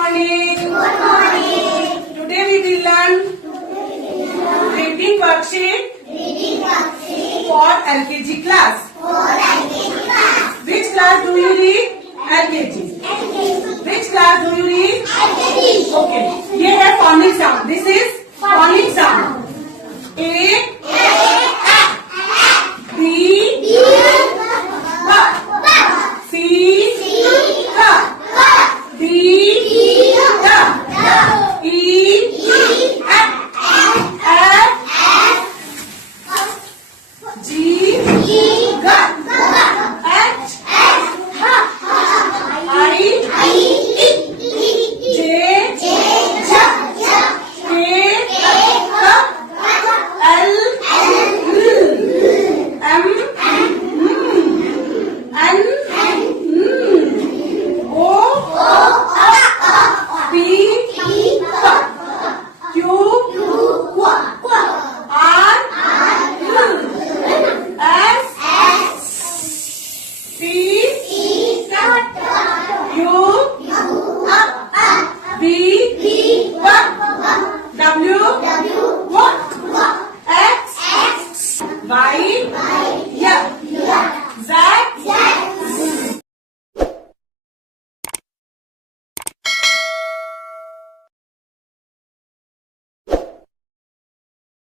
Morning. Good morning. Today we will learn reading worksheet for LKG class. Which class do you read? LKG. Which class do you read? Okay. ये है phonic sound. This is phonic sound.